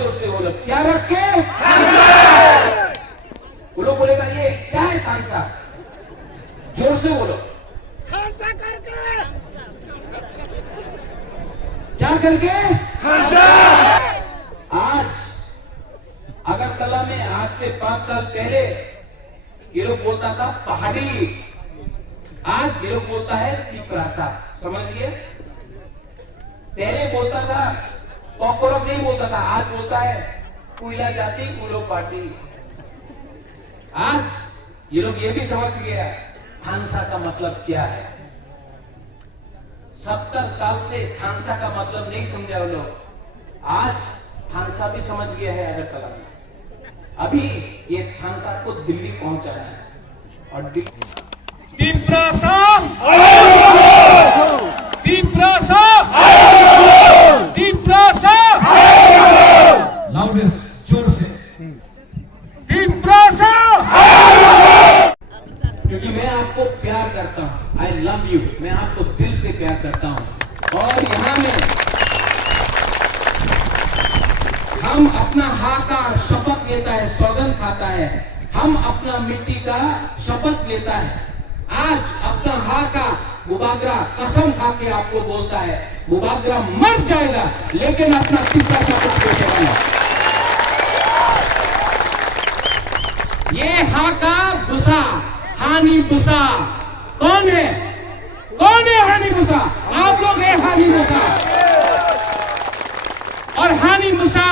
जोर से बोलो, क्या रख के? वो लोग बोलेगा ये क्या है खानसा? जोर से बोलो, खानसा करके। क्या करके? खानसा। आज अगरतला में आज से 5 साल पहले ये लोग बोलता था पहाड़ी, आज ये लोग बोलता है पिपरासा। समझिए, पहले बोलता था पॉपरॉक नहीं बोलता था, आज बोलता है कुइला जाति कुलो पार्टी। आज ये लोग ये भी समझ गया खानसा का मतलब क्या है। 70 साल से खानसा का मतलब नहीं समझा वो लोग, आज खानसा भी समझ गया है अगरतला में। अभी ये खानसा को दिल्ली पहुंचाना है और पिपरासा पिपरासा पिपरासा लाउडेस्ट जोर से पिपरासा। क्योंकि मैं आपको प्यार करता हूं, आई लव यू, मैं आपको दिल से प्यार करता हूं। और यहां में हम अपना हाथ का शपथ लेता है, सौगंध खाता है, हम अपना मिट्टी का शपथ लेता है। आज अपना हाथ का मुबागरा कसम खा के आपको बोलता है, मुबागरा मर जाएगा लेकिन अपना पिता का कुछ देखेगा। ये हाका भूसा हानि भूसा कौन है? कौन है हानि भूसा? आप लोग हैं हानि भूसा। और हानि भूसा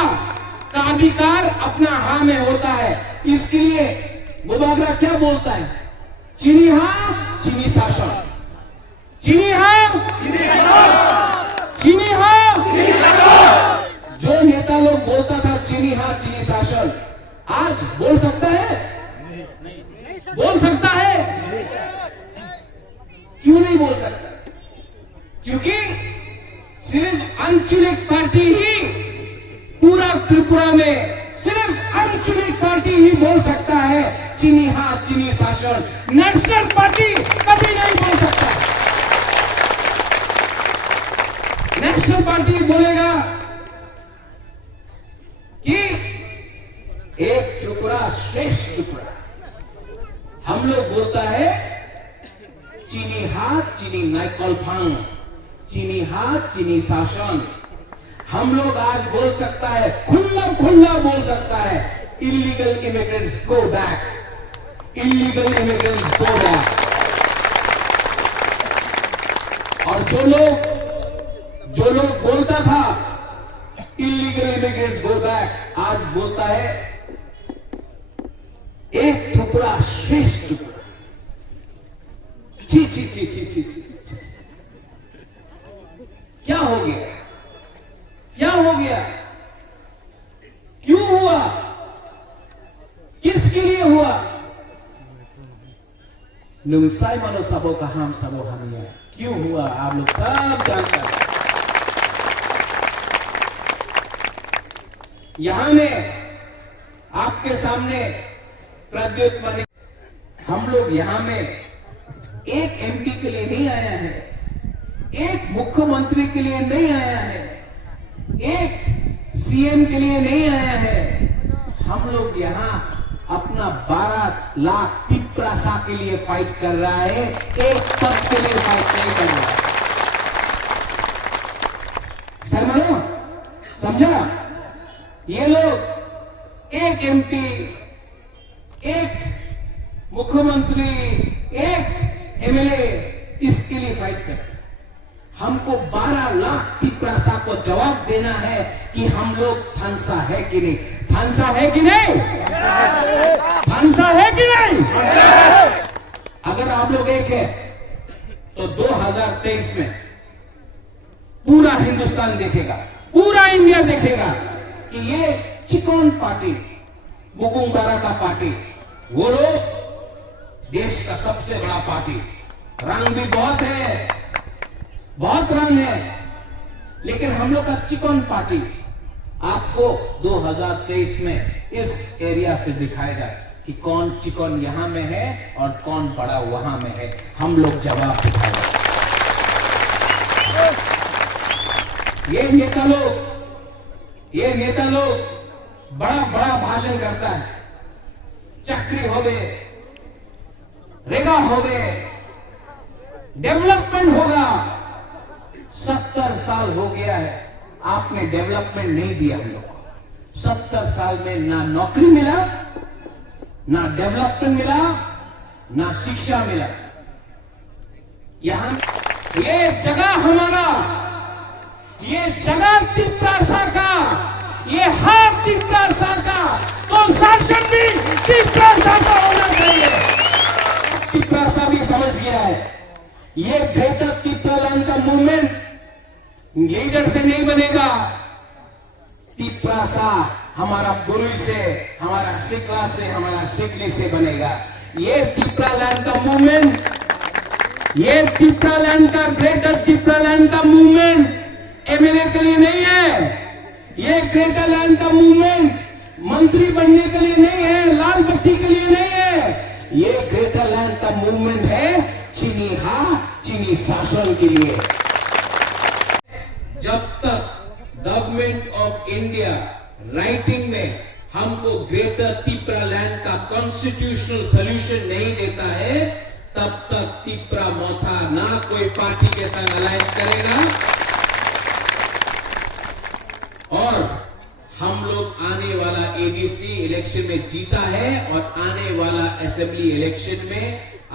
का अधिकार अपना हाँ में होता है। इसके लिए मुबागरा क्या बोलता है? चीनी हाँ चीनी शासन, चीनी हाँ चीनी शासन, चीनी हाँ चीनी शासन। जो नेता लोग बोलता था चीनी हाँ चीनी शासन, आज बोल सकता है? बोल सकता है? क्यों नहीं बोल सकता? क्योंकि सिर्फ अनचुनित पार्टी ही पूरा त्रिपुरा में, सिर्फ अनचुनित पार्टी ही बोल सकता है चीनी हाँ चीनी शासन। नेशनल पार्टी कभी नहीं बोल सकता। नेशनल पार्टी बोलेगा कि एक त्रिपुरा श्रेष्ठ त्रिपुरा। हम लोग बोलता है चीनी हाथ चीनी नाइकॉल्फांग, चीनी हाथ चीनी शासन। हम लोग आज बोल सकता है, खुला खुला बोल सकता है, illegal immigrants go back, illegal immigrants go back. और जो लोग बोलता था इलीगल इमिग्रेंट्स गो बैक, आज बोलता है एक टुकड़ा श्रेष्ठ टुकड़ा। छी छी छी छी छी छी। क्या हो गया? क्या हो गया? क्यों हुआ? किसके लिए हुआ? नुसाई मनो सबो का हम सबो हम है। क्यों हुआ? आप लोग सब जानते हैं। यहां में आपके सामने प्रद्युत मणि, हम लोग यहां में एक एमपी के लिए नहीं आया है, एक मुख्यमंत्री के लिए नहीं आया है, एक सीएम के लिए नहीं आया है। हम लोग यहाँ अपना 12 लाख पिपरासा के लिए फाइट कर रहा है, एक पद के लिए फाइट नहीं कर रहा है। समझो, समझा? ये लोग एक एमपी, एक मुख्यमंत्री, एक एमएलए, इसके लिए फाइट कर। हमको 12 लाख पिपरासा को जवाब देना है कि हम लोग थानसा है कि नहीं, थानसा है कि नहीं, थानसा है कि नहीं। अगर आप लोग एक है तो 2023 में पूरा हिंदुस्तान देखेगा, पूरा इंडिया देखेगा कि ये चिकन पार्टी, बुगुंगारा का पार्टी, वो लोग देश का सबसे बड़ा पार्टी, रंग भी बहुत है, बहुत रंग है, लेकिन हम लोग का चिकन पार्टी आपको 2023 में इस एरिया से दिखाएगा कि कौन चिकन यहां में है और कौन बड़ा वहां में है। हम लोग जवाब दिखाएगा। ये नेता लोग बड़ा बड़ा भाषण करता है, चक्री होवे, रेगा होवे, डेवलपमेंट होगा। 70 साल हो गया है, आपने डेवलपमेंट नहीं दिया हम लोग को। 70 साल में ना नौकरी मिला, ना डेवलपमेंट मिला, ना शिक्षा मिला। यहां ये जगह हमारा, ये जगह तिप्रासा का, ये हाथ तिप्रासा का, तो शासन भी तिप्रासा का होना चाहिए। तिप्रासा भी समझ गया है, ये ग्रेटर तिप्रालैंड का मूवमेंट लीडर से नहीं बनेगा। तिप्रासा हमारा गुरु से, हमारा सिकला से, हमारा सिकली से बनेगा। ये तिप्रालैंड का मूवमेंट, ये तिप्रालैंड का, ग्रेटर तिप्रालैंड का मूवमेंट एमएलए के लिए नहीं है। ये ग्रेटर लैंड का मूवमेंट मंत्री बनने के लिए नहीं है, लाल बत्ती के लिए नहीं है। ये ग्रेटर लैंड का मूवमेंट है चीनी शासन के लिए। जब तक गवर्नमेंट ऑफ इंडिया राइटिंग में हमको ग्रेटर तिप्रालैंड का कॉन्स्टिट्यूशनल सॉल्यूशन नहीं देता है, तब तक तिप्रा मोथा ना कोई पार्टी के साथ अलायंस करेगा। और हम लोग आने वाला एडीसी इलेक्शन में जीता है, और आने वाला असेंबली इलेक्शन में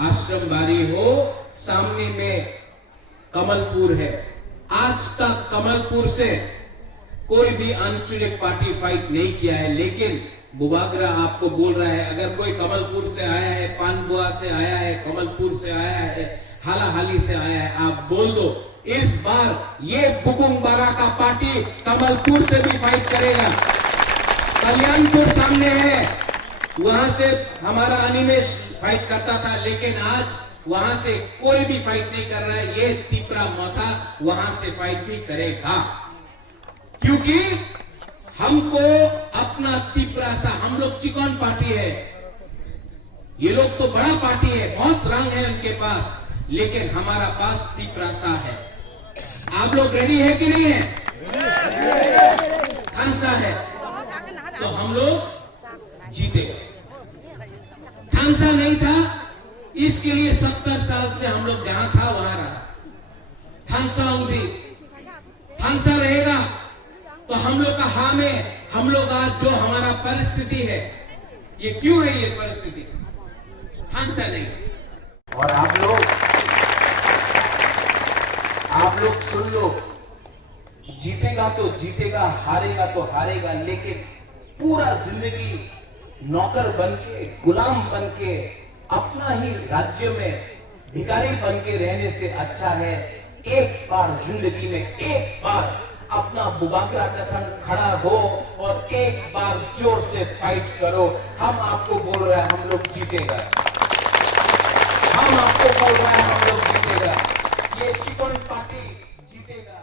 आश्रम बारी हो, सामने में कमलपुर है। आज तक कमलपुर से कोई भी अनचुनित पार्टी फाइट नहीं किया है, लेकिन बुबागरा आपको बोल रहा है, अगर कोई कमलपुर से आया है, पानबुआ से आया है, कमलपुर से आया है, हालाहाली से आया है, आप बोल दो इस बार ये बुकुंबारा का पार्टी कमलपुर से भी फाइट करेगा। कल्याणपुर सामने है, वहां से हमारा अनिमेश फाइट करता था, लेकिन आज वहां से कोई भी फाइट नहीं कर रहा है। ये तिप्रा मोथा वहां से फाइट भी करेगा, क्योंकि हमको अपना तिप्रासा, हम लोग चिकन पार्टी है, ये लोग तो बड़ा पार्टी है, बहुत रंग है उनके पास, लेकिन हमारा पास तिप्रासा है। आप लोग रेडी है कि नहीं है? थानसा है तो हम लोग जीतेगा। थानसा नहीं था, इसके लिए 70 साल से हम लोग जहां था वहां रहा। थानसा उंगली, थानसा रहेगा तो हम लोग का हाँ में, हम लोग आज जो हमारा परिस्थिति है, ये क्यों है ये परिस्थिति? थानसा नहीं। और आप लोग सुन लो, जीतेगा तो जीतेगा, हारेगा तो हारेगा, लेकिन पूरा जिंदगी नौकर बनके, गुलाम बनके, अपना ही राज्य में भिखारी बनके रहने से अच्छा है एक बार जिंदगी में, एक बार अपना बुबागरा का संग खड़ा हो और एक बार जोर से फाइट करो। हम आपको बोल रहे हैं हम लोग जीतेगा, हम आपको बोल रहे हैं हम लोग जीतेगा, ये चिकन पार्टी जीतेगा।